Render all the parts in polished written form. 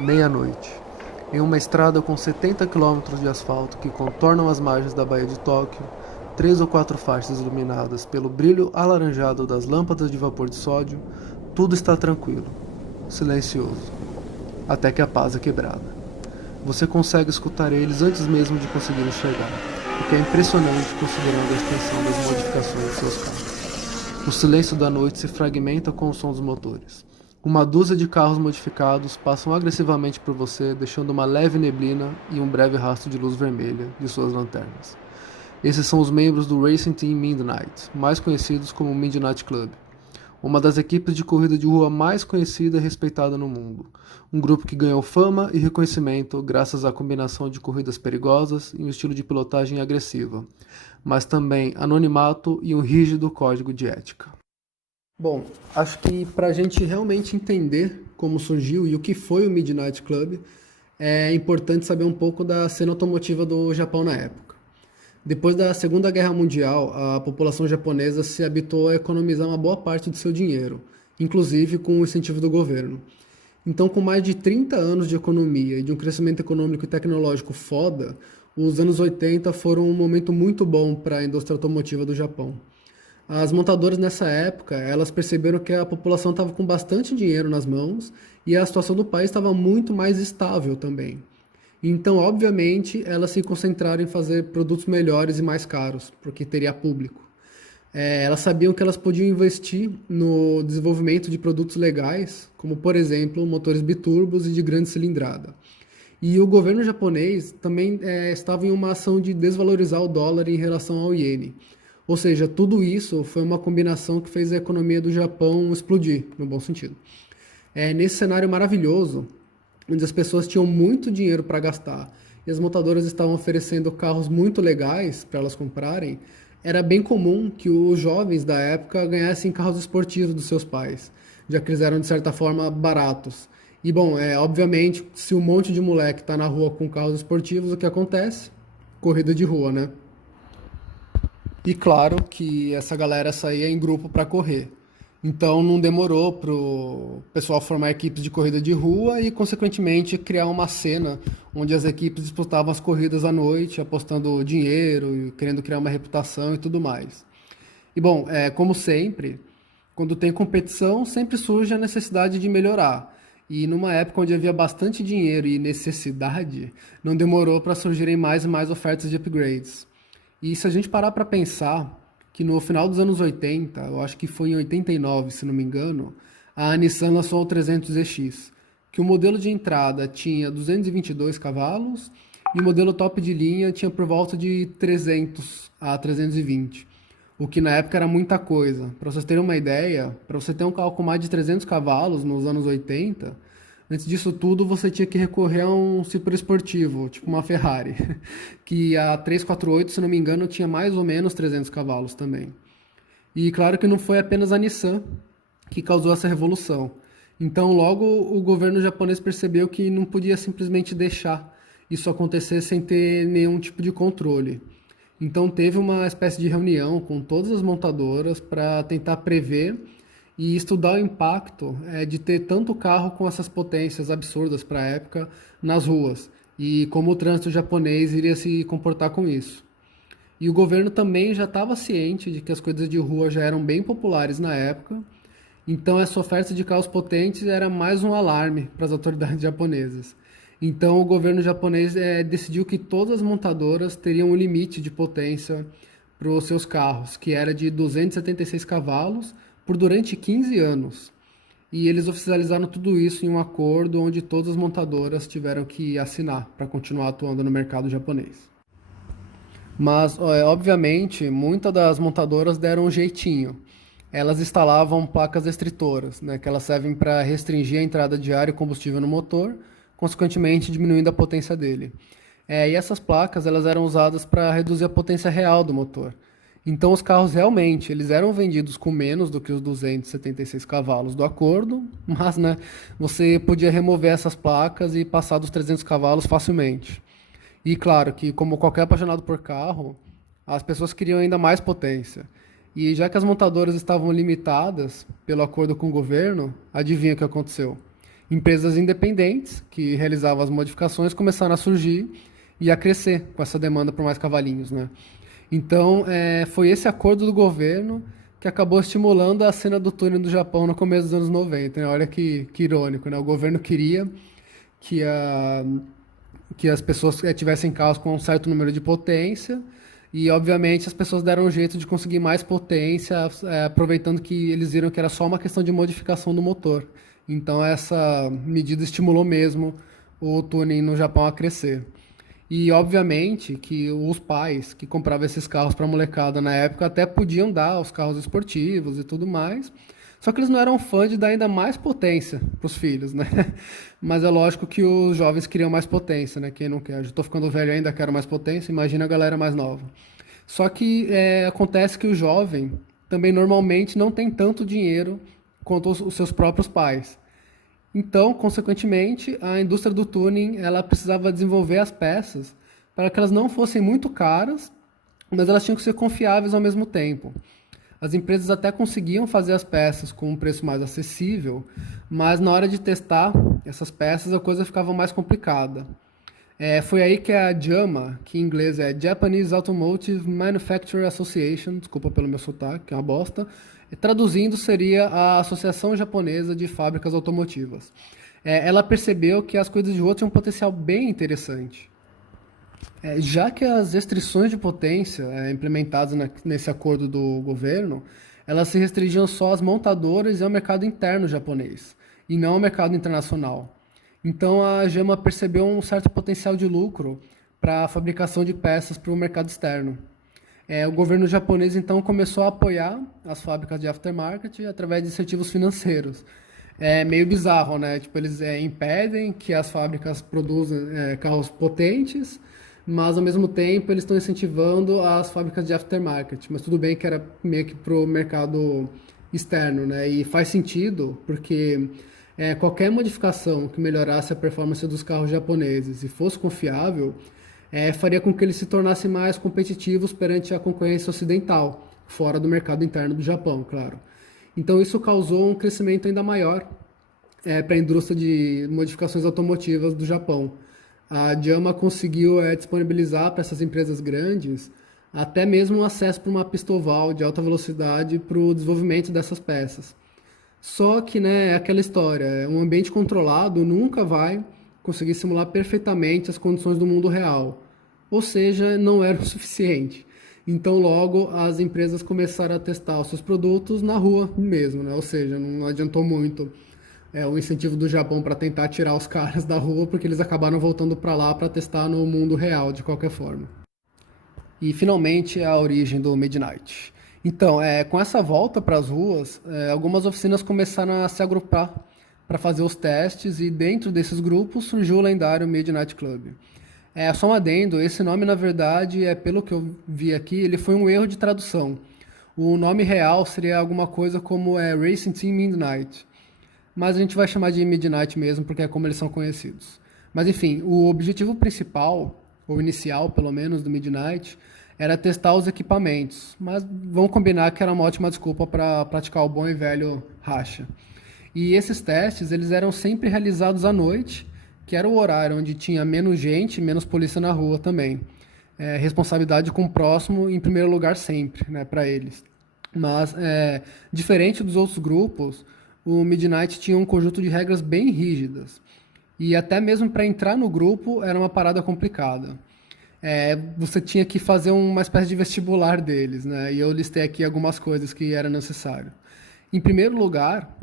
meia-noite. Em uma estrada com 70 quilômetros de asfalto que contornam as margens da Baía de Tóquio, 3 ou 4 faixas iluminadas pelo brilho alaranjado das lâmpadas de vapor de sódio, tudo está tranquilo, silencioso, até que a paz é quebrada. Você consegue escutar eles antes mesmo de conseguir enxergar, o que é impressionante considerando a extensão das modificações de seus carros. O silêncio da noite se fragmenta com o som dos motores. Uma dúzia de carros modificados passam agressivamente por você, deixando uma leve neblina e um breve rastro de luz vermelha de suas lanternas. Esses são os membros do Racing Team Midnight, mais conhecidos como Midnight Club, uma das equipes de corrida de rua mais conhecida e respeitada no mundo. Um grupo que ganhou fama e reconhecimento graças à combinação de corridas perigosas e um estilo de pilotagem agressiva, mas também anonimato e um rígido código de ética. Bom, acho que para a gente realmente entender como surgiu e o que foi o Midnight Club, é importante saber um pouco da cena automotiva do Japão na época. Depois da Segunda Guerra Mundial, a população japonesa se habituou a economizar uma boa parte do seu dinheiro, inclusive com o incentivo do governo. Então, com mais de 30 anos de economia e de um crescimento econômico e tecnológico foda, os anos 80 foram um momento muito bom para a indústria automotiva do Japão. As montadoras nessa época, elas perceberam que a população estava com bastante dinheiro nas mãos e a situação do país estava muito mais estável também. Então, obviamente, elas se concentraram em fazer produtos melhores e mais caros, porque teria público. Elas sabiam que elas podiam investir no desenvolvimento de produtos legais, como, por exemplo, motores biturbos e de grande cilindrada. E o governo japonês também estava em uma ação de desvalorizar o dólar em relação ao iene. Ou seja, tudo isso foi uma combinação que fez a economia do Japão explodir, no bom sentido. Nesse cenário maravilhoso, onde as pessoas tinham muito dinheiro para gastar e as montadoras estavam oferecendo carros muito legais para elas comprarem, era bem comum que os jovens da época ganhassem carros esportivos dos seus pais, já que eles eram de certa forma baratos. E bom, obviamente, se um monte de moleque está na rua com carros esportivos, o que acontece? Corrida de rua, né? E claro que essa galera saía em grupo para correr. Então não demorou para o pessoal formar equipes de corrida de rua e, consequentemente, criar uma cena onde as equipes disputavam as corridas à noite, apostando dinheiro e querendo criar uma reputação e tudo mais. E bom, como sempre, quando tem competição, sempre surge a necessidade de melhorar. E numa época onde havia bastante dinheiro e necessidade, não demorou para surgirem mais e mais ofertas de upgrades. E se a gente parar para pensar que no final dos anos 80, eu acho que foi em 89, se não me engano, a Nissan lançou o 300ZX, que o modelo de entrada tinha 222 cavalos e o modelo top de linha tinha por volta de 300 a 320, o que na época era muita coisa. Para vocês terem uma ideia, para você ter um carro com mais de 300 cavalos nos anos 80, antes disso tudo, você tinha que recorrer a um super esportivo, tipo uma Ferrari, que a 348, se não me engano, tinha mais ou menos 300 cavalos também. E claro que não foi apenas a Nissan que causou essa revolução. Então, logo o governo japonês percebeu que não podia simplesmente deixar isso acontecer sem ter nenhum tipo de controle. Então, teve uma espécie de reunião com todas as montadoras para tentar prever e estudar o impacto de ter tanto carro com essas potências absurdas para a época nas ruas e como o trânsito japonês iria se comportar com isso. E o governo também já estava ciente de que as corridas de rua já eram bem populares na época, então essa oferta de carros potentes era mais um alarme para as autoridades japonesas. Então o governo japonês decidiu que todas as montadoras teriam um limite de potência para os seus carros, que era de 276 cavalos, por durante 15 anos. E eles oficializaram tudo isso em um acordo onde todas as montadoras tiveram que assinar para continuar atuando no mercado japonês. Mas, obviamente, muitas das montadoras deram um jeitinho. Elas instalavam placas restritoras, né, que elas servem para restringir a entrada de ar e combustível no motor, consequentemente diminuindo a potência dele. E essas placas elas eram usadas para reduzir a potência real do motor. Então os carros realmente eles eram vendidos com menos do que os 276 cavalos do acordo, mas né, você podia remover essas placas e passar dos 300 cavalos facilmente. E claro que, como qualquer apaixonado por carro, as pessoas queriam ainda mais potência. E já que as montadoras estavam limitadas pelo acordo com o governo, adivinha o que aconteceu? Empresas independentes que realizavam as modificações começaram a surgir e a crescer com essa demanda por mais cavalinhos, né? Então, foi esse acordo do governo que acabou estimulando a cena do túnel do Japão no começo dos anos 90, né? Olha que irônico, né? O governo queria que, que as pessoas tivessem carros com um certo número de potência e, obviamente, as pessoas deram um jeito de conseguir mais potência, aproveitando que eles viram que era só uma questão de modificação do motor. Então, essa medida estimulou mesmo o tuning no Japão a crescer. E, obviamente, que os pais que compravam esses carros para a molecada na época até podiam dar os carros esportivos e tudo mais, só que eles não eram fãs de dar ainda mais potência para os filhos, né? Mas é lógico que os jovens queriam mais potência, né? Quem não quer? Eu já estou ficando velho ainda, quero mais potência, imagina a galera mais nova. Só que acontece que o jovem também normalmente não tem tanto dinheiro quanto os seus próprios pais. Então, consequentemente, a indústria do tuning ela precisava desenvolver as peças para que elas não fossem muito caras, mas elas tinham que ser confiáveis ao mesmo tempo. As empresas até conseguiam fazer as peças com um preço mais acessível, mas na hora de testar essas peças a coisa ficava mais complicada. Foi aí que a JAMA, que em inglês é Japanese Automotive Manufacturing Association, desculpa pelo meu sotaque, que é uma bosta, traduzindo seria a Associação Japonesa de Fábricas Automotivas. Ela percebeu que as coisas de rua tinham um potencial bem interessante. Já que as restrições de potência implementadas nesse acordo do governo, elas se restringiam só às montadoras e ao mercado interno japonês, e não ao mercado internacional. Então a JAMA percebeu um certo potencial de lucro para a fabricação de peças para o mercado externo. O governo japonês então começou a apoiar as fábricas de aftermarket através de incentivos financeiros. É meio bizarro, né? Tipo, eles impedem que as fábricas produzam carros potentes, mas ao mesmo tempo eles estão incentivando as fábricas de aftermarket. Mas tudo bem que era meio que para o mercado externo, né? E faz sentido, porque qualquer modificação que melhorasse a performance dos carros japoneses e fosse confiável, faria com que eles se tornassem mais competitivos perante a concorrência ocidental, fora do mercado interno do Japão, claro. Então isso causou um crescimento ainda maior para a indústria de modificações automotivas do Japão. A JAMA conseguiu disponibilizar para essas empresas grandes até mesmo um acesso para uma pista oval de alta velocidade para o desenvolvimento dessas peças. Só que, né, é aquela história, um ambiente controlado nunca vai conseguir simular perfeitamente as condições do mundo real. Ou seja, não era o suficiente. Então, logo, as empresas começaram a testar os seus produtos na rua mesmo, né? Ou seja, não adiantou muito o incentivo do Japão para tentar tirar os caras da rua, porque eles acabaram voltando para lá para testar no mundo real, de qualquer forma. E, finalmente, a origem do Midnight. Então, com essa volta para as ruas, algumas oficinas começaram a se agrupar para fazer os testes e dentro desses grupos surgiu o lendário Midnight Club. Só um adendo, esse nome na verdade, pelo que eu vi aqui, ele foi um erro de tradução. O nome real seria alguma coisa como Racing Team Midnight, mas a gente vai chamar de Midnight mesmo porque é como eles são conhecidos. Mas enfim, o objetivo principal, ou inicial pelo menos, do Midnight, era testar os equipamentos, mas vamos combinar que era uma ótima desculpa para praticar o bom e velho racha. E esses testes eles eram sempre realizados à noite, que era o horário onde tinha menos gente, menos polícia na rua também. Responsabilidade com o próximo em primeiro lugar sempre, né, para eles. Mas, diferente dos outros grupos, o Midnight tinha um conjunto de regras bem rígidas. E até mesmo para entrar no grupo era uma parada complicada. Você tinha que fazer uma espécie de vestibular deles, né? E eu listei aqui algumas coisas que era necessário. Em primeiro lugar,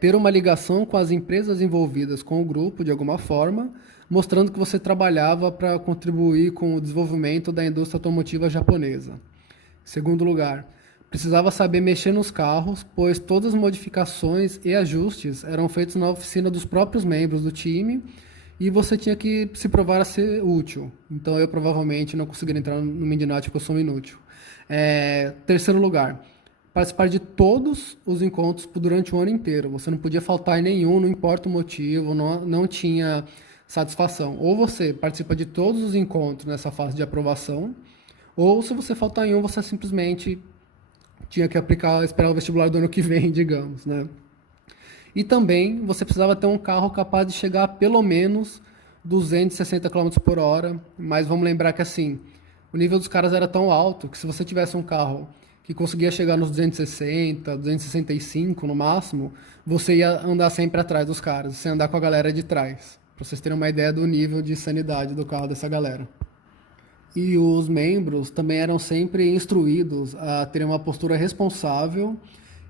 ter uma ligação com as empresas envolvidas com o grupo, de alguma forma, mostrando que você trabalhava para contribuir com o desenvolvimento da indústria automotiva japonesa. Em segundo lugar, precisava saber mexer nos carros, pois todas as modificações e ajustes eram feitos na oficina dos próprios membros do time e você tinha que se provar a ser útil. Então eu provavelmente não conseguiria entrar no Midnight porque eu sou inútil. Terceiro lugar, participar de todos os encontros durante o ano inteiro. Você não podia faltar em nenhum, não importa o motivo, não tinha satisfação. Ou você participa de todos os encontros nessa fase de aprovação, ou se você faltar em um, você simplesmente tinha que esperar o vestibular do ano que vem, digamos, né? E também você precisava ter um carro capaz de chegar a pelo menos 260 km por hora, mas vamos lembrar que assim, o nível dos caras era tão alto que se você tivesse um carro que conseguia chegar nos 260, 265 no máximo, você ia andar sempre atrás dos caras, você ia andar com a galera de trás, para vocês terem uma ideia do nível de sanidade do carro dessa galera. E os membros também eram sempre instruídos a terem uma postura responsável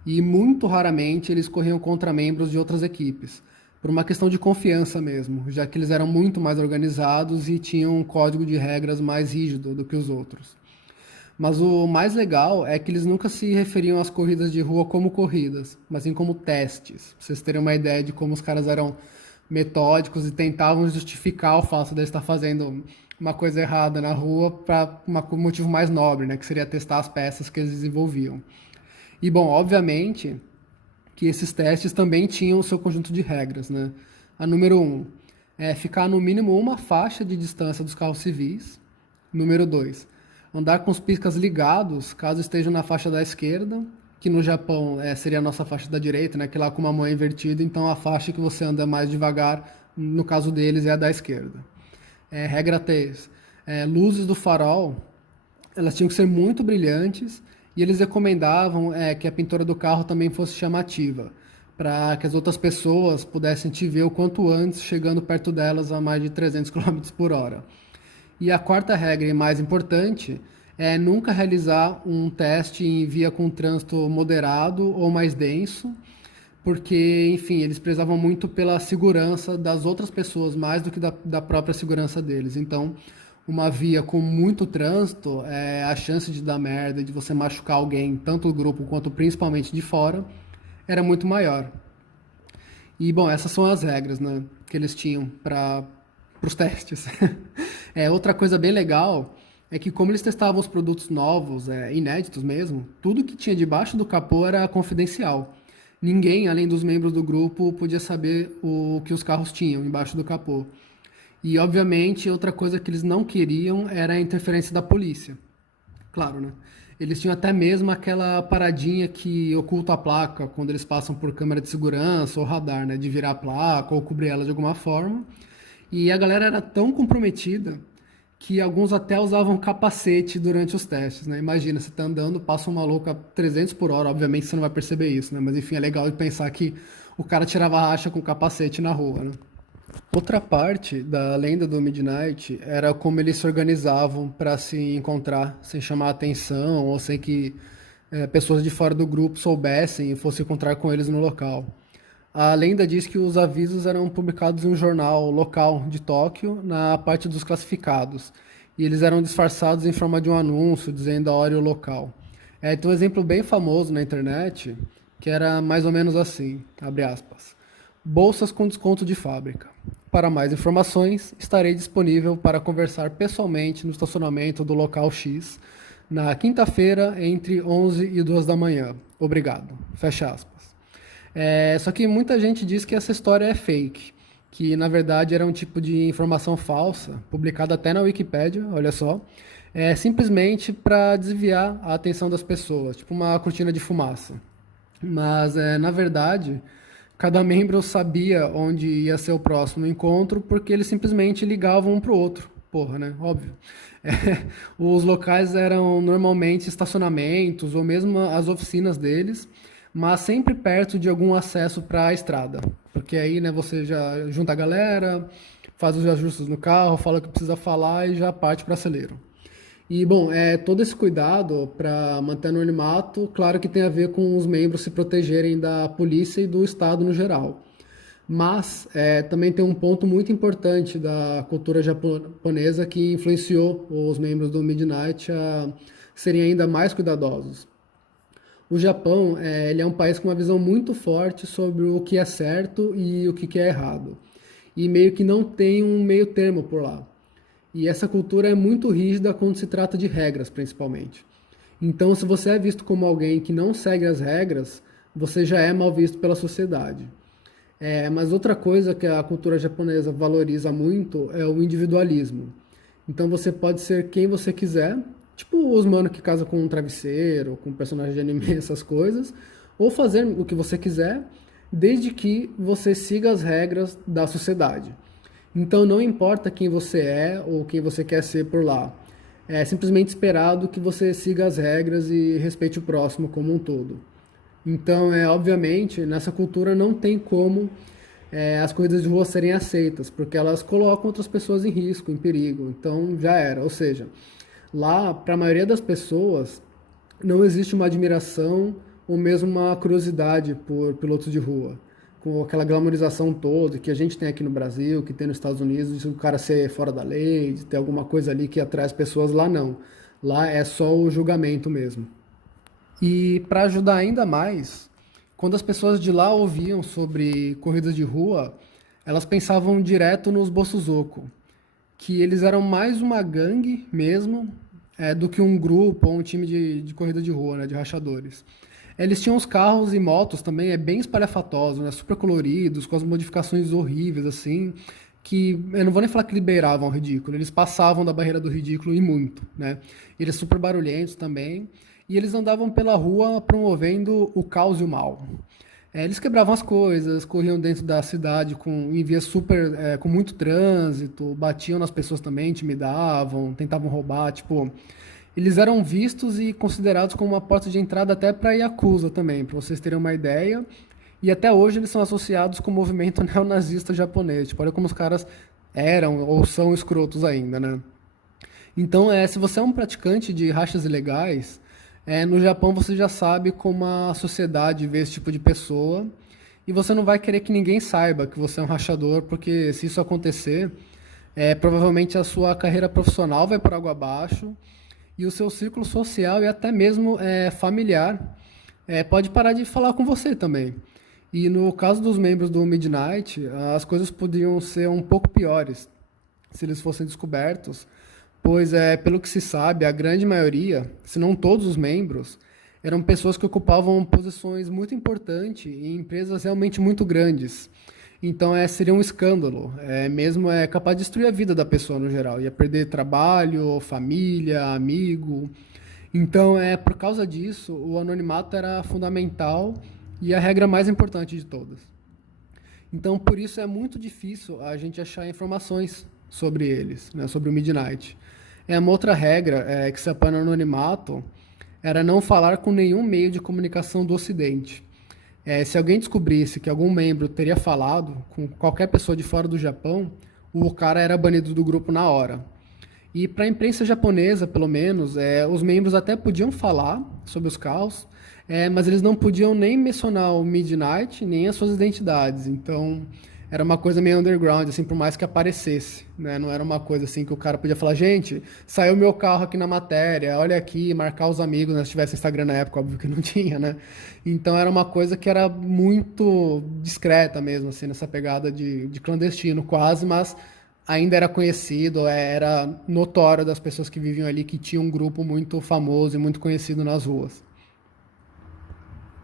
e muito raramente eles corriam contra membros de outras equipes, por uma questão de confiança mesmo, já que eles eram muito mais organizados e tinham um código de regras mais rígido do que os outros. Mas o mais legal é que eles nunca se referiam às corridas de rua como corridas, mas sim como testes, pra vocês terem uma ideia de como os caras eram metódicos e tentavam justificar o fato de eles estar fazendo uma coisa errada na rua para um motivo mais nobre, né, que seria testar as peças que eles desenvolviam. E bom, obviamente que esses testes também tinham o seu conjunto de regras, né? A número um é ficar no mínimo uma faixa de distância dos carros civis. Número 2, andar com os piscas ligados caso estejam na faixa da esquerda, que no Japão seria a nossa faixa da direita, né? Que lá com uma mão é invertida, então a faixa que você anda mais devagar, no caso deles, é a da esquerda. Regra 3, luzes do farol, elas tinham que ser muito brilhantes e eles recomendavam que a pintura do carro também fosse chamativa, para que as outras pessoas pudessem te ver o quanto antes, chegando perto delas a mais de 300 km por hora. E a quarta regra, e mais importante, é nunca realizar um teste em via com trânsito moderado ou mais denso, porque, enfim, eles prezavam muito pela segurança das outras pessoas, mais do que da própria segurança deles. Então, uma via com muito trânsito, a chance de dar merda, de você machucar alguém, tanto do grupo quanto principalmente de fora, era muito maior. E, bom, essas são as regras, né, que eles tinham para os testes. Outra coisa bem legal é que como eles testavam os produtos novos, inéditos mesmo, tudo que tinha debaixo do capô era confidencial. Ninguém, além dos membros do grupo, podia saber o que os carros tinham embaixo do capô. E, obviamente, outra coisa que eles não queriam era a interferência da polícia. Claro, né? Eles tinham até mesmo aquela paradinha que oculta a placa quando eles passam por câmera de segurança ou radar, né? De virar a placa ou cobrir ela de alguma forma. E a galera era tão comprometida que alguns até usavam capacete durante os testes, né? Imagina, você tá andando, passa um maluco a 300 por hora, obviamente você não vai perceber isso, né? Mas enfim, é legal de pensar que o cara tirava a racha com capacete na rua, né? Outra parte da lenda do Midnight era como eles se organizavam para se encontrar sem chamar atenção ou sem que pessoas de fora do grupo soubessem e fossem encontrar com eles no local. A lenda diz que os avisos eram publicados em um jornal local de Tóquio, na parte dos classificados, e eles eram disfarçados em forma de um anúncio dizendo a hora e o local. Tem um exemplo bem famoso na internet, que era mais ou menos assim, abre aspas, bolsas com desconto de fábrica. Para mais informações, estarei disponível para conversar pessoalmente no estacionamento do local X, na quinta-feira, entre 11 e 2 da manhã. Obrigado. Fecha aspas. Só que muita gente diz que essa história é fake, que na verdade era um tipo de informação falsa, publicada até na Wikipédia, olha só, simplesmente para desviar a atenção das pessoas, tipo uma cortina de fumaça. Mas, na verdade, cada membro sabia onde ia ser o próximo encontro porque eles simplesmente ligavam um para o outro. Porra, né? Óbvio. Os locais eram normalmente estacionamentos ou mesmo as oficinas deles, mas sempre perto de algum acesso para a estrada. Porque aí, né, você já junta a galera, faz os ajustes no carro, fala o que precisa falar e já parte para o acelero. E, bom, todo esse cuidado para manter o anonimato, claro que tem a ver com os membros se protegerem da polícia e do Estado no geral. Mas também tem um ponto muito importante da cultura japonesa que influenciou os membros do Midnight a serem ainda mais cuidadosos. O Japão, ele é um país com uma visão muito forte sobre o que é certo e o que é errado. E meio que não tem um meio termo por lá. E essa cultura é muito rígida quando se trata de regras, principalmente. Então, se você é visto como alguém que não segue as regras, você já é mal visto pela sociedade. Mas outra coisa que a cultura japonesa valoriza muito é o individualismo. Então, você pode ser quem você quiser, tipo os manos que casam com um travesseiro, com um personagem de anime, essas coisas, ou fazer o que você quiser, desde que você siga as regras da sociedade. Então não importa quem você é ou quem você quer ser por lá. É simplesmente esperado que você siga as regras e respeite o próximo como um todo. Então, obviamente, nessa cultura não tem como as corridas de rua serem aceitas, porque elas colocam outras pessoas em risco, em perigo. Então já era. Ou seja, lá, para a maioria das pessoas, não existe uma admiração ou mesmo uma curiosidade por pilotos de rua, com aquela glamorização toda que a gente tem aqui no Brasil, que tem nos Estados Unidos, de o cara ser fora da lei, de ter alguma coisa ali que atrai as pessoas. Lá não. Lá é só o julgamento mesmo. E para ajudar ainda mais, quando as pessoas de lá ouviam sobre corridas de rua, elas pensavam direto nos Bosuzoku, que eles eram mais uma gangue mesmo, do que um grupo ou um time de corrida de rua, né, de rachadores. Eles tinham os carros e motos também, bem espalhafatosos, né, super coloridos, com as modificações horríveis, assim, que eu não vou nem falar que liberavam o ridículo, eles passavam da barreira do ridículo e muito, né? Eles super barulhentos também, e eles andavam pela rua promovendo o caos e o mal. Eles quebravam as coisas, corriam dentro da cidade em vias super, com muito trânsito, batiam nas pessoas também, intimidavam, tentavam roubar, tipo, eles eram vistos e considerados como uma porta de entrada até para Yakuza também, para vocês terem uma ideia. E até hoje eles são associados com o movimento neonazista japonês. Tipo, olha como os caras eram ou são escrotos ainda, né? Então, se você é um praticante de rachas ilegais, no Japão você já sabe como a sociedade vê esse tipo de pessoa e você não vai querer que ninguém saiba que você é um rachador, porque se isso acontecer, provavelmente a sua carreira profissional vai por água abaixo e o seu círculo social e até mesmo familiar pode parar de falar com você também. E no caso dos membros do Midnight, as coisas podiam ser um pouco piores se eles fossem descobertos, pois, pelo que se sabe, a grande maioria, se não todos os membros, eram pessoas que ocupavam posições muito importantes em empresas realmente muito grandes. Então, seria um escândalo, mesmo capaz de destruir a vida da pessoa no geral. Ia perder trabalho, família, amigo. Então, por causa disso, o anonimato era fundamental e a regra mais importante de todas. Então, por isso é muito difícil a gente achar informações sobre eles, né, sobre o Midnight. Uma outra regra que se apoia no anonimato era não falar com nenhum meio de comunicação do Ocidente. Se alguém descobrisse que algum membro teria falado com qualquer pessoa de fora do Japão, o cara era banido do grupo na hora. E para a imprensa japonesa, pelo menos, os membros até podiam falar sobre os carros, mas eles não podiam nem mencionar o Midnight, nem as suas identidades. Então, era uma coisa meio underground, assim, por mais que aparecesse, né? Não era uma coisa assim que o cara podia falar, gente, saiu meu carro aqui na matéria, olha aqui, marcar os amigos, né? Se tivesse Instagram na época, óbvio que não tinha, né? Então era uma coisa que era muito discreta mesmo, assim, nessa pegada de clandestino quase, mas ainda era conhecido, era notório das pessoas que viviam ali que tinha um grupo muito famoso e muito conhecido nas ruas.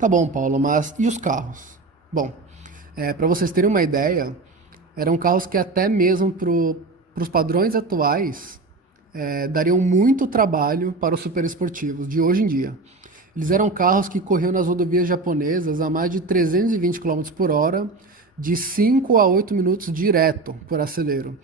Tá bom, Paulo, mas e os carros? Bom, para vocês terem uma ideia, eram carros que até mesmo para os padrões atuais dariam muito trabalho para os superesportivos de hoje em dia. Eles eram carros que corriam nas rodovias japonesas a mais de 320 km por hora, de 5 a 8 minutos direto por acelero,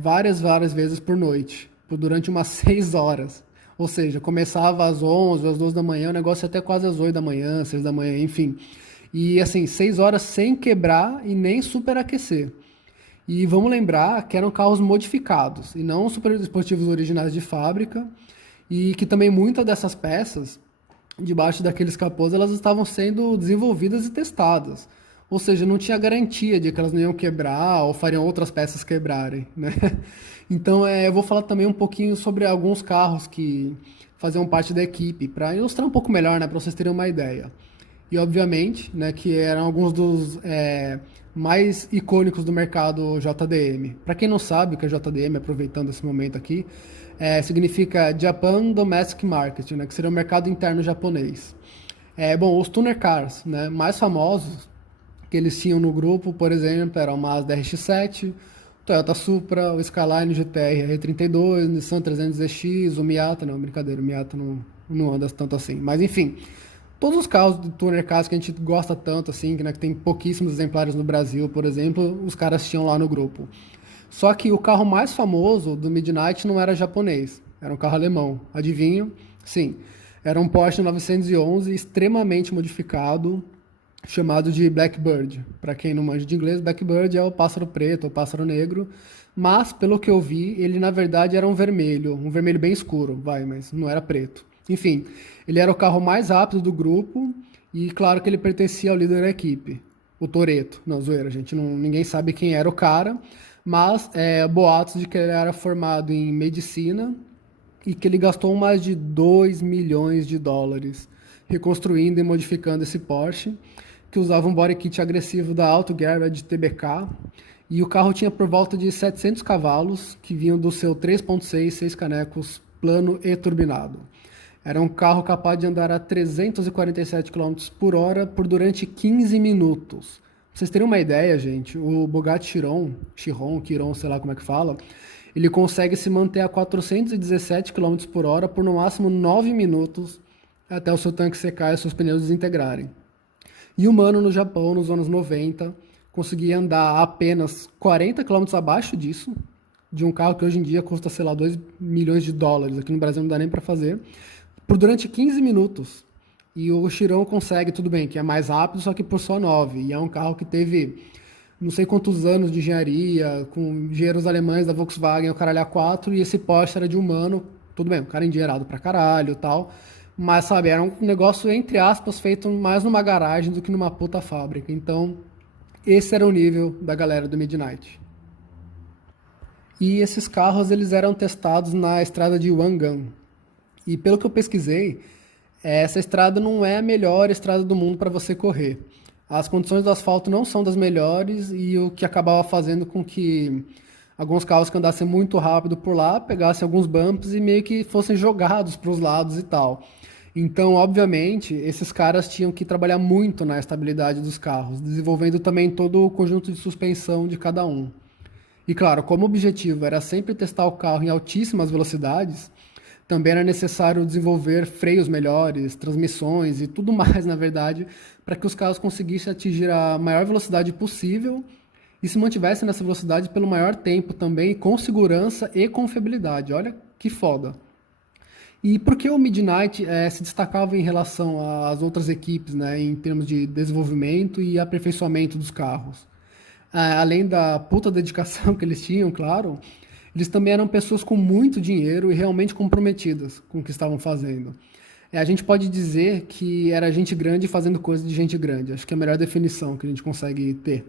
várias vezes por noite, durante umas 6 horas. Ou seja, começava às 11, às 12 da manhã, o negócio até quase às 8 da manhã, 6 da manhã, enfim. E assim, 6 horas sem quebrar e nem superaquecer. E vamos lembrar que eram carros modificados e não super esportivos originais de fábrica, e que também muitas dessas peças, debaixo daqueles capôs, elas estavam sendo desenvolvidas e testadas. Ou seja, não tinha garantia de que elas não iam quebrar ou fariam outras peças quebrarem, né? Então, eu vou falar também um pouquinho sobre alguns carros que faziam parte da equipe, para ilustrar um pouco melhor, né, para vocês terem uma ideia. E, obviamente, né, que eram alguns dos mais icônicos do mercado JDM. Para quem não sabe o que é JDM, aproveitando esse momento aqui, significa Japan Domestic Market, né, que seria o mercado interno japonês. Bom, os tuner cars, né, mais famosos que eles tinham no grupo, por exemplo, eram o Mazda RX-7, Toyota Supra, o Skyline GT-R R32, Nissan 300ZX, o Miata, não, brincadeira, o Miata não anda tanto assim, mas enfim, Todos os carros de tuner cars que a gente gosta tanto, assim, né, que tem pouquíssimos exemplares no Brasil, por exemplo, os caras tinham lá no grupo. Só que o carro mais famoso do Midnight não era japonês, era um carro alemão. Adivinho? Sim, era um Porsche 911 extremamente modificado, chamado de Blackbird. Para quem não manja de inglês, Blackbird é o pássaro preto, o pássaro negro. Mas, pelo que eu vi, ele na verdade era um vermelho bem escuro, vai, mas não era preto. Enfim, ele era o carro mais rápido do grupo e claro que ele pertencia ao líder da equipe, o Toretto. Não, zoeira, gente, ninguém sabe quem era o cara, mas boatos de que ele era formado em medicina e que ele gastou mais de 2 milhões de dólares reconstruindo e modificando esse Porsche, que usava um body kit agressivo da Auto Garage TBK, e o carro tinha por volta de 700 cavalos, que vinham do seu 3.6 6 canecos plano e turbinado. Era um carro capaz de andar a 347 km por hora por durante 15 minutos. Pra vocês terem uma ideia, gente, o Bugatti Chiron, sei lá como é que fala, ele consegue se manter a 417 km por hora por no máximo 9 minutos até o seu tanque secar e seus pneus desintegrarem. E o mano no Japão, nos anos 90, conseguia andar apenas 40 km abaixo disso, de um carro que hoje em dia custa, sei lá, 2 milhões de dólares, aqui no Brasil não dá nem para fazer, por durante 15 minutos. E o Chiron consegue, tudo bem, que é mais rápido, só que por só 9. E é um carro que teve não sei quantos anos de engenharia, com engenheiros alemães da Volkswagen, o caralho A4, e esse Porsche era de humano, tudo bem, o cara endinheirado pra caralho e tal, mas sabe, era um negócio, entre aspas, feito mais numa garagem do que numa puta fábrica. Então, esse era o nível da galera do Midnight. E esses carros, eles eram testados na estrada de Wangan. E pelo que eu pesquisei, essa estrada não é a melhor estrada do mundo para você correr. As condições do asfalto não são das melhores e o que acabava fazendo com que alguns carros que andassem muito rápido por lá pegassem alguns bumps e meio que fossem jogados para os lados e tal. Então, obviamente, esses caras tinham que trabalhar muito na estabilidade dos carros, desenvolvendo também todo o conjunto de suspensão de cada um. E claro, como o objetivo era sempre testar o carro em altíssimas velocidades, também era necessário desenvolver freios melhores, transmissões e tudo mais, na verdade, para que os carros conseguissem atingir a maior velocidade possível e se mantivessem nessa velocidade pelo maior tempo também, com segurança e confiabilidade. Olha que foda. E por que o Midnight se destacava em relação às outras equipes, né, em termos de desenvolvimento e aperfeiçoamento dos carros? Além da puta dedicação que eles tinham, claro, eles também eram pessoas com muito dinheiro e realmente comprometidas com o que estavam fazendo. A gente pode dizer que era gente grande fazendo coisa de gente grande. Acho que é a melhor definição que a gente consegue ter.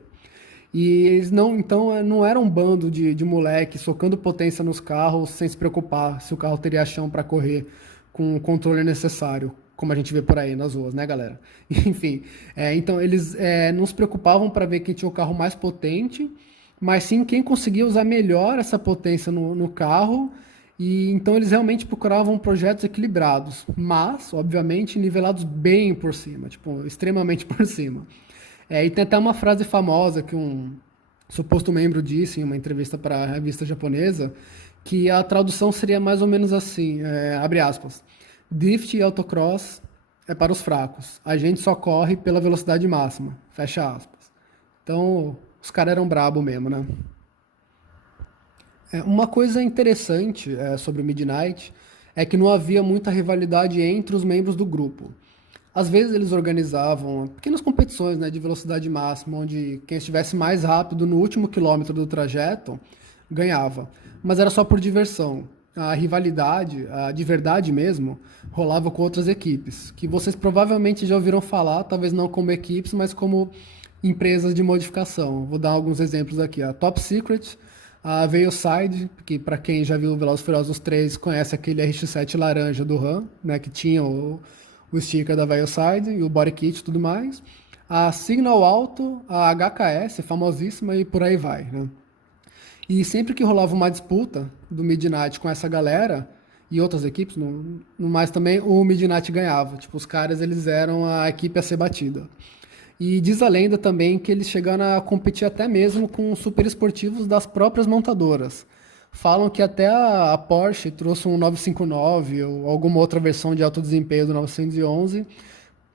E eles não, então, não eram um bando de moleque socando potência nos carros sem se preocupar se o carro teria chão para correr com o controle necessário, como a gente vê por aí nas ruas, né, galera? Enfim, então eles não se preocupavam para ver quem tinha o carro mais potente, mas sim quem conseguia usar melhor essa potência no carro. E então eles realmente procuravam projetos equilibrados, mas, obviamente, nivelados bem por cima, tipo, extremamente por cima. E tem até uma frase famosa que um suposto membro disse em uma entrevista para a revista japonesa, que a tradução seria mais ou menos assim, abre aspas, drift e autocross é para os fracos, a gente só corre pela velocidade máxima, fecha aspas. Então, os caras eram brabo mesmo, né? Uma coisa interessante sobre o Midnight é que não havia muita rivalidade entre os membros do grupo. Às vezes eles organizavam pequenas competições, né, de velocidade máxima, onde quem estivesse mais rápido no último quilômetro do trajeto ganhava. Mas era só por diversão. A rivalidade, a de verdade mesmo, rolava com outras equipes, que vocês provavelmente já ouviram falar, talvez não como equipes, mas como empresas de modificação. Vou dar alguns exemplos aqui. A Top Secret, a Veilside, que para quem já viu o Velozes e Furiosos 3 conhece aquele RX-7 laranja do RAM, né, que tinha o sticker da Veilside e o body kit e tudo mais. A Signal Auto, a HKS, famosíssima, e por aí vai, né? E sempre que rolava uma disputa do Midnight com essa galera e outras equipes, no mais também, o Midnight ganhava. Tipo, os caras, eles eram a equipe a ser batida. E diz a lenda também que eles chegaram a competir até mesmo com super esportivos das próprias montadoras. Falam que até a Porsche trouxe um 959 ou alguma outra versão de alto desempenho do 911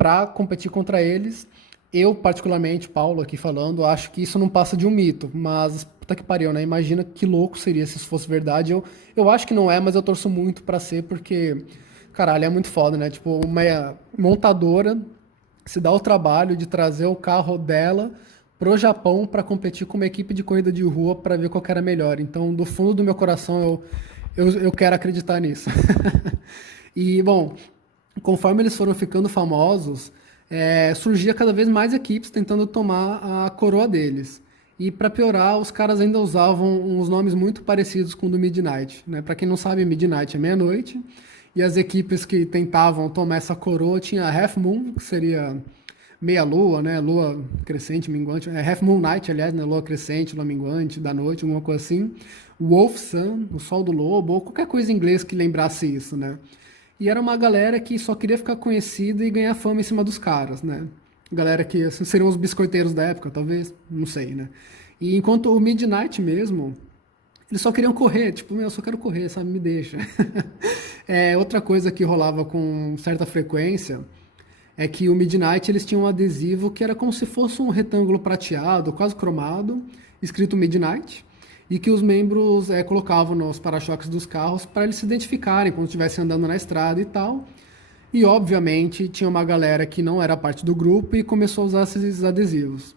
para competir contra eles. Eu, particularmente, Paulo aqui falando, acho que isso não passa de um mito, mas puta que pariu, né? Imagina que louco seria se isso fosse verdade. Eu acho que não é, mas eu torço muito para ser, porque, caralho, é muito foda, né? Tipo, uma montadora se dá o trabalho de trazer o carro dela pro Japão para competir com uma equipe de corrida de rua para ver qual que era melhor. Então, do fundo do meu coração, eu quero acreditar nisso. E, bom, conforme eles foram ficando famosos, surgia cada vez mais equipes tentando tomar a coroa deles. E para piorar, os caras ainda usavam uns nomes muito parecidos com o do Midnight, né? Para quem não sabe, Midnight é meia-noite. E as equipes que tentavam tomar essa coroa tinha a Half Moon, que seria meia lua, né? Lua crescente, minguante. Half Moon Night, aliás, né? Lua crescente, lua minguante, da noite, alguma coisa assim. Wolf Sun, o sol do lobo, ou qualquer coisa em inglês que lembrasse isso, né? E era uma galera que só queria ficar conhecida e ganhar fama em cima dos caras, né? Galera que assim, seriam os biscoiteiros da época, talvez, não sei, né? E enquanto o Midnight mesmo, eles só queriam correr, tipo, meu, eu só quero correr, sabe? Me deixa. Outra coisa que rolava com certa frequência é que o Midnight eles tinham um adesivo que era como se fosse um retângulo prateado, quase cromado, escrito Midnight, e que os membros colocavam nos para-choques dos carros para eles se identificarem quando estivessem andando na estrada e tal. E, obviamente, tinha uma galera que não era parte do grupo e começou a usar esses adesivos.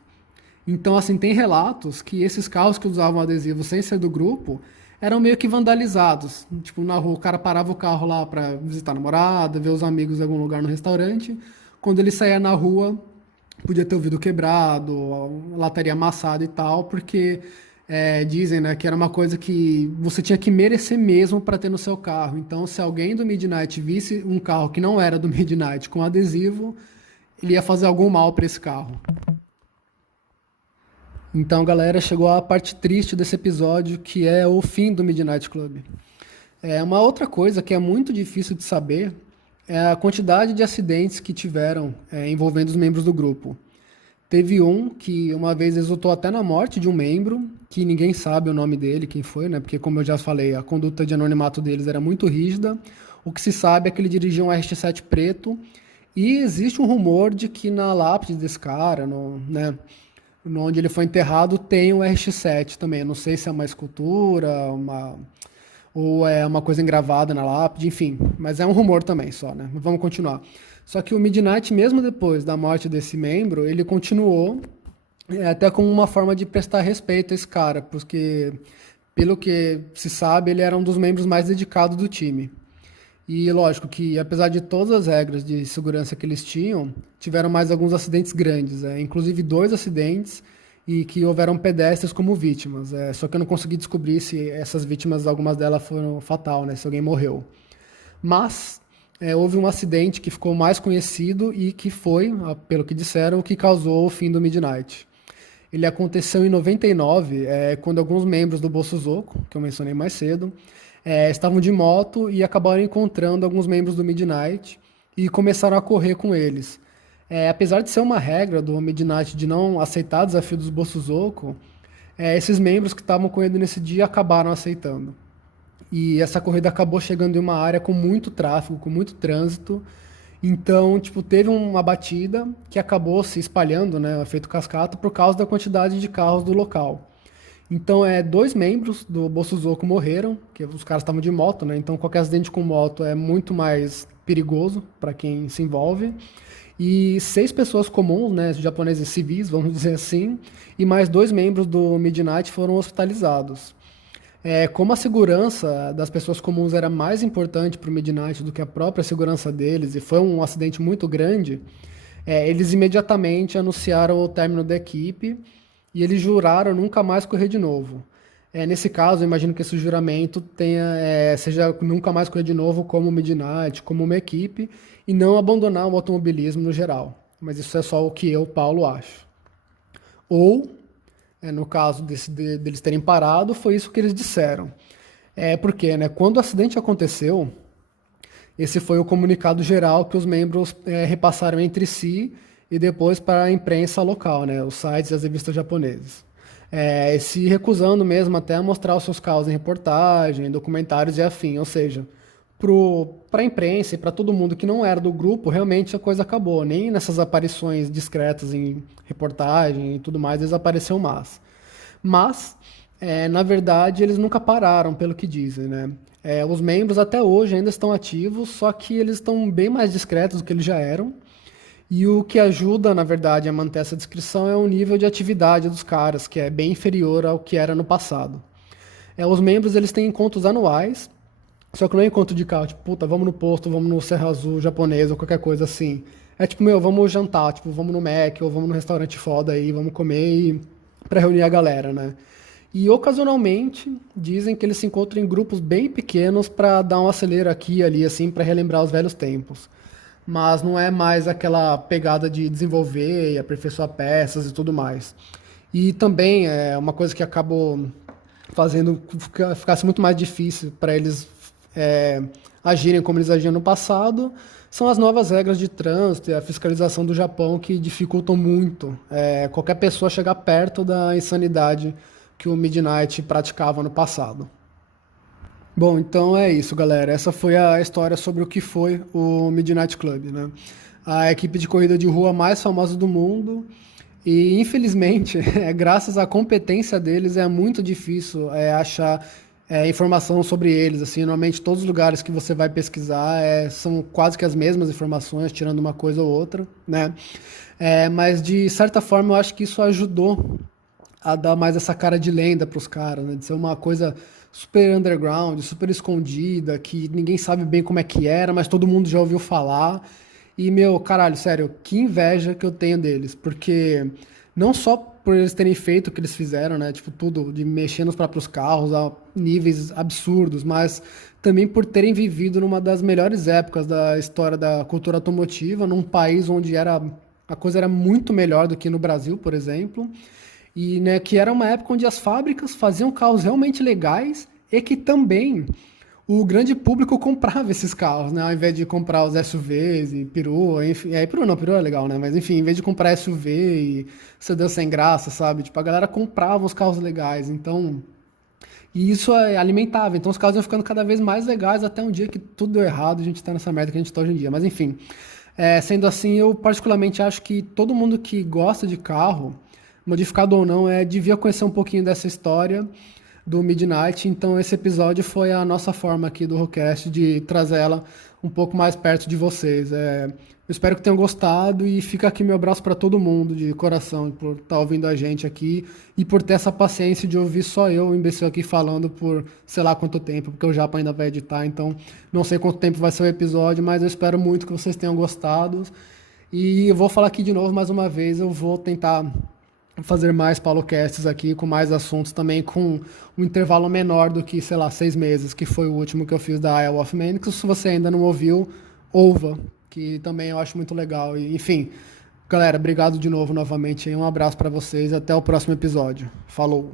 Então, assim, tem relatos que esses carros que usavam adesivo sem ser do grupo eram meio que vandalizados. Tipo, na rua, o cara parava o carro lá para visitar a namorada, ver os amigos em algum lugar no restaurante. Quando ele saía na rua, podia ter o vidro quebrado, a lataria amassada e tal, porque dizem, né, que era uma coisa que você tinha que merecer mesmo para ter no seu carro. Então, se alguém do Midnight visse um carro que não era do Midnight com adesivo, ele ia fazer algum mal para esse carro. Então, galera, chegou a parte triste desse episódio, que é o fim do Midnight Club. Uma outra coisa que é muito difícil de saber é a quantidade de acidentes que tiveram envolvendo os membros do grupo. Teve um que uma vez resultou até na morte de um membro, que ninguém sabe o nome dele, quem foi, né? Porque, como eu já falei, a conduta de anonimato deles era muito rígida. O que se sabe é que ele dirigia um RX-7 preto, e existe um rumor de que na lápide desse cara, onde ele foi enterrado, tem o RX-7 também. Eu não sei se é uma escultura, ou é uma coisa engravada na lápide, enfim. Mas é um rumor também só, né? Vamos continuar. Só que o Midnight, mesmo depois da morte desse membro, ele continuou até como uma forma de prestar respeito a esse cara, porque, pelo que se sabe, ele era um dos membros mais dedicados do time. E lógico que, apesar de todas as regras de segurança que eles tinham, tiveram mais alguns acidentes grandes, inclusive 2 acidentes, e que houveram pedestres como vítimas. Só que eu não consegui descobrir se essas vítimas, algumas delas foram fatal, né, se alguém morreu. Mas houve um acidente que ficou mais conhecido e que foi, pelo que disseram, o que causou o fim do Midnight. Ele aconteceu em 99, quando alguns membros do Bossuzoko, que eu mencionei mais cedo, estavam de moto e acabaram encontrando alguns membros do Midnight e começaram a correr com eles. Apesar de ser uma regra do Midnight de não aceitar o desafio dos Bossuzoko, esses membros que estavam correndo nesse dia acabaram aceitando. E essa corrida acabou chegando em uma área com muito tráfego, com muito trânsito. Então, teve uma batida que acabou se espalhando, né, efeito cascata, por causa da quantidade de carros do local. Então, 2 membros do Bossuzoko morreram, que os caras estavam de moto, né? Então, qualquer acidente com moto é muito mais perigoso para quem se envolve. E 6 pessoas comuns, né, japoneses civis, vamos dizer assim, e mais 2 membros do Midnight foram hospitalizados. Como a segurança das pessoas comuns era mais importante para o Midnight do que a própria segurança deles, e foi um acidente muito grande, eles imediatamente anunciaram o término da equipe e eles juraram nunca mais correr de novo. Nesse caso, eu imagino que esse juramento seja nunca mais correr de novo como Midnight, como uma equipe, e não abandonar o automobilismo no geral. Mas isso é só o que eu, Paulo, acho. Ou, no caso deles terem parado, foi isso que eles disseram. Porque, né, quando o acidente aconteceu, esse foi o comunicado geral que os membros repassaram entre si e depois para a imprensa local, né, os sites e as revistas japoneses. Se recusando mesmo até a mostrar os seus carros em reportagem, documentários e afim, ou seja, Para a imprensa e para todo mundo que não era do grupo, realmente a coisa acabou. Nem nessas aparições discretas em reportagem e tudo mais, eles apareceram mais. Mas, na verdade, eles nunca pararam, pelo que dizem, né? Os membros até hoje ainda estão ativos, só que eles estão bem mais discretos do que eles já eram. E o que ajuda, na verdade, a manter essa descrição é o nível de atividade dos caras, que é bem inferior ao que era no passado. Os membros eles têm encontros anuais, só que não é encontro de carro, tipo, puta, vamos no posto, vamos no Serra Azul japonês ou qualquer coisa assim. É tipo, meu, vamos jantar, tipo, vamos no Mac ou vamos no restaurante foda aí, vamos comer e para reunir a galera, né? E ocasionalmente dizem que eles se encontram em grupos bem pequenos para dar um acelero aqui e ali, assim, para relembrar os velhos tempos. Mas não é mais aquela pegada de desenvolver e aperfeiçoar peças e tudo mais. E também é uma coisa que acabou fazendo ficasse muito mais difícil para eles agirem como eles agiam no passado, são as novas regras de trânsito e a fiscalização do Japão que dificultam muito qualquer pessoa chegar perto da insanidade que o Midnight praticava no passado. Bom, então é isso, galera. Essa foi a história sobre o que foi o Midnight Club, né? A equipe de corrida de rua mais famosa do mundo. E, infelizmente, graças à competência deles, é muito difícil achar informação sobre eles. Assim, normalmente, todos os lugares que você vai pesquisar são quase que as mesmas informações, tirando uma coisa ou outra, né? Mas, de certa forma, eu acho que isso ajudou a dar mais essa cara de lenda para os caras, né? De ser uma coisa super underground, super escondida, que ninguém sabe bem como é que era, mas todo mundo já ouviu falar. E, meu, caralho, sério, que inveja que eu tenho deles, porque não só por eles terem feito o que eles fizeram, né? Tipo, tudo, de mexer nos próprios carros a níveis absurdos, mas também por terem vivido numa das melhores épocas da história da cultura automotiva, num país onde a coisa era muito melhor do que no Brasil, por exemplo. E, né, que era uma época onde as fábricas faziam carros realmente legais e que também o grande público comprava esses carros, né? Ao invés de comprar os SUVs e perua, enfim, perua não, perua é legal, né? Mas enfim, em vez de comprar SUV e sedã sem graça, sabe? Tipo, a galera comprava os carros legais, então... E isso alimentava, então os carros iam ficando cada vez mais legais até um dia que tudo deu errado e a gente tá nessa merda que a gente tá hoje em dia. Mas enfim, sendo assim, eu particularmente acho que todo mundo que gosta de carro, modificado ou não, devia conhecer um pouquinho dessa história do Midnight. Então esse episódio foi a nossa forma aqui do Rockcast de trazer ela um pouco mais perto de vocês. Eu espero que tenham gostado e fica aqui meu abraço para todo mundo de coração por estar ouvindo a gente aqui e por ter essa paciência de ouvir só eu, o imbecil aqui falando por sei lá quanto tempo, porque o Japa ainda vai editar, então não sei quanto tempo vai ser o episódio, mas eu espero muito que vocês tenham gostado. E eu vou falar aqui de novo mais uma vez, eu vou tentar fazer mais Paulocasts aqui, com mais assuntos também, com um intervalo menor do que, sei lá, 6 meses, que foi o último que eu fiz da Isle of Man, que se você ainda não ouviu, ouva, que também eu acho muito legal. E, enfim, galera, obrigado de novo, novamente, um abraço para vocês, até o próximo episódio. Falou!